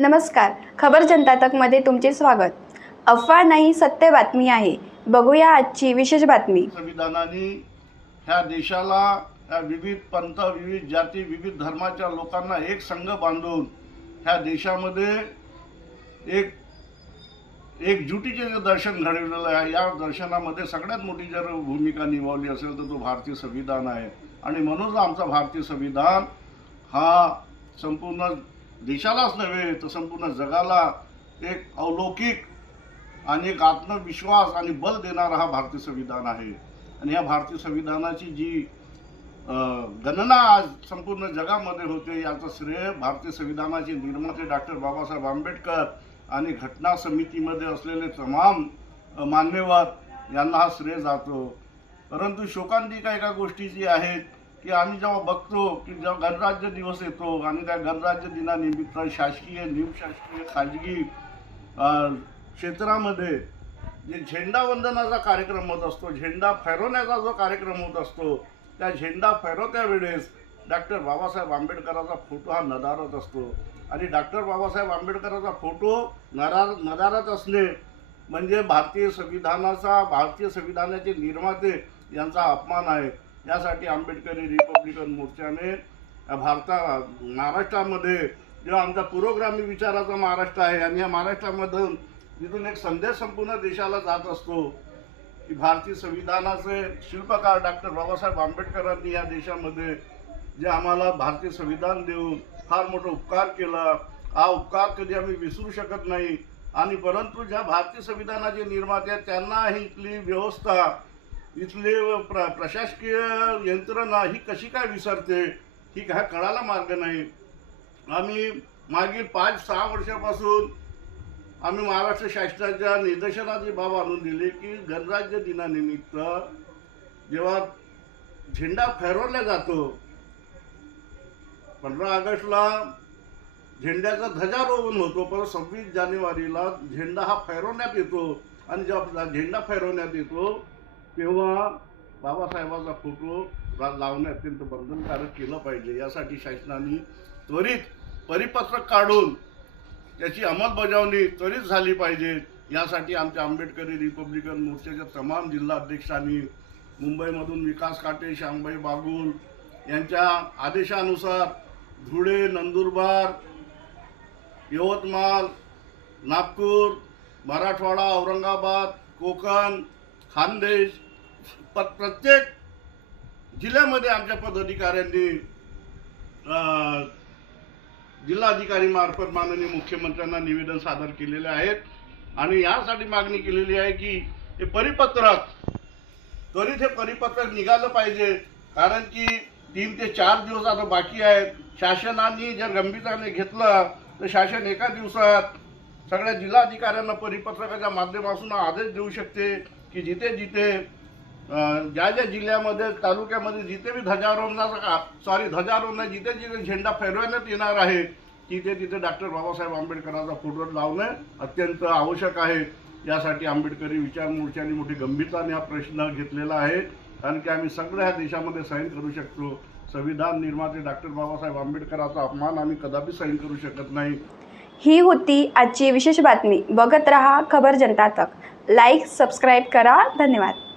नमस्कार. खबर जनता तकमध्ये तुमचे स्वागत. अफवा नाही सत्य बातमी आहे. बघूया आजची विशेष बातमी. संविधानाने ह्या देशाला ह्या विविध पंथ विविध जाती विविध धर्माच्या लोकांना एक संघ बांधून ह्या देशामध्ये एक एकजुटीचे जे दर्शन घडवलेलं आहे या दर्शनामध्ये सगळ्यात मोठी जर भूमिका निभावली असेल तर तो भारतीय संविधान आहे. आणि म्हणूनच आमचा भारतीय संविधान हा संपूर्ण देशालाच नव्हे तर संपूर्ण जगाला एक अलौकिक आणि एक आत्मविश्वास आणि बल देणारा हा भारतीय संविधान आहे. आणि या भारतीय संविधानाची जी गणना आज संपूर्ण जगामध्ये होते याचं श्रेय भारतीय संविधानाचे निर्माते डॉक्टर बाबासाहेब आंबेडकर आणि घटना समितीमध्ये असलेले तमाम मान्यवर यांना हा श्रेय जातो. परंतु शोकांतिका एका गोष्टी जी आहेत की आम्ही जेव्हा बघतो की जेव्हा गणराज्य दिवस येतो आणि त्या गणराज्य दिनानिमित्त शासकीय निमशासकीय खाजगी क्षेत्रामध्ये जे झेंडा वंदनाचा कार्यक्रम होत असतो झेंडा फैरवण्याचा जो कार्यक्रम होत असतो त्या झेंडा फैरवत्या वेळेस डॉक्टर बाबासाहेब आंबेडकराचा फोटो हा नदारत असतो. आणि डॉक्टर बाबासाहेब आंबेडकराचा फोटो नदार नदारत असणे म्हणजे भारतीय संविधानाचा भारतीय संविधानाचे निर्माते यांचा अपमान आहे. यासाठी आंबेडकरी रिपब्लिकन मोर्चाने या भारता महाराष्ट्रामध्ये जेव्हा आमचा पुरोगामी विचाराचा महाराष्ट्र आहे आणि या महाराष्ट्रामधून तिथून एक संदेश संपूर्ण देशाला जात असतो की भारतीय संविधानाचे शिल्पकार डॉक्टर बाबासाहेब आंबेडकरांनी या देशामध्ये जे आम्हाला भारतीय संविधान देऊन फार मोठा उपकार केला. हा उपकार कधी आम्ही विसरू शकत नाही. आणि परंतु ज्या भारतीय संविधानाचे निर्माते आहेत त्यांना ही इथली व्यवस्था इथली प्र प्रशासकीय यंत्रणा ही कशी काय विसरते? ही काय कळायला मार्ग नाही. आम्ही मागील पाच सहा वर्षापासून आम्ही महाराष्ट्र शासनाच्या निदर्शनाची बाब आणून दिली की गणराज्य दिनानिमित्त जेव्हा झेंडा फैरवला जातो पंधरा ऑगस्टला झेंड्याचा ध्वजारोहण होतो पण सव्वीस जानेवारीला झेंडा हा फैरवण्यात येतो. आणि जेव्हा झेंडा फैरवण्यात येतो तेव्हा बाबासाहेबाचा फोटो लावणे अत्यंत बंधनकारक केलं पाहिजे. यासाठी शासनाने त्वरित परिपत्रक काढून त्याची अंमलबजावणी त्वरित झाली पाहिजे. यासाठी आमच्या आंबेडकरी रिपब्लिकन मोर्चाच्या तमाम जिल्हा अध्यक्षांनी मुंबईमधून विकास काटे श्यामबाई बागुल यांच्या आदेशानुसार धुळे नंदुरबार यवतमाळ नागपूर मराठवाडा औरंगाबाद कोकण खानदेश प्रत्येक जिल्ह्यामध्ये आमच्या पदाधिकाऱ्यांनी जिल्हाधिकारी मार्फत माननीय मुख्यमंत्र्यांना निवेदन सादर केलेले आहेत. आणि यासाठी मागणी केलेली आहे की हे परिपत्रक त्वरित हे परिपत्रक निघालं पाहिजे. कारण की तीन ते चार दिवस आता बाकी आहेत. शासनाने जर गंभीरताने घेतलं तर शासन एका दिवसात सगळ्या जिल्हाधिकाऱ्यांना परिपत्रकाच्या माध्यमातून आदेश देऊ शकते की जिथे जिथे ज्या ज्या जिल्ह्यामध्ये तालुक्यामध्ये जिथे बी ध्वजारोहणाचा सॉरी ध्वजारोहण जिथे जिथे झेंडा फैरवण्यात येणार आहे तिथे तिथे डॉक्टर बाबासाहेब आंबेडकरांचा फोटो लावणे अत्यंत आवश्यक आहे. यासाठी आंबेडकरी विचार मोर्चाने मोठी गंभीरताने हा प्रश्न घेतलेला आहे. कारण की आम्ही सगळ्या ह्या देशामध्ये सहन करू शकतो. संविधान निर्माते डॉक्टर बाबासाहेब आंबेडकरांचा अपमान आम्ही कदापि सहन करू शकत नाही. ही होती आजची विशेष बातमी. बघत रहा खबर जनता तक. लाईक सबस्क्राईब करा. धन्यवाद.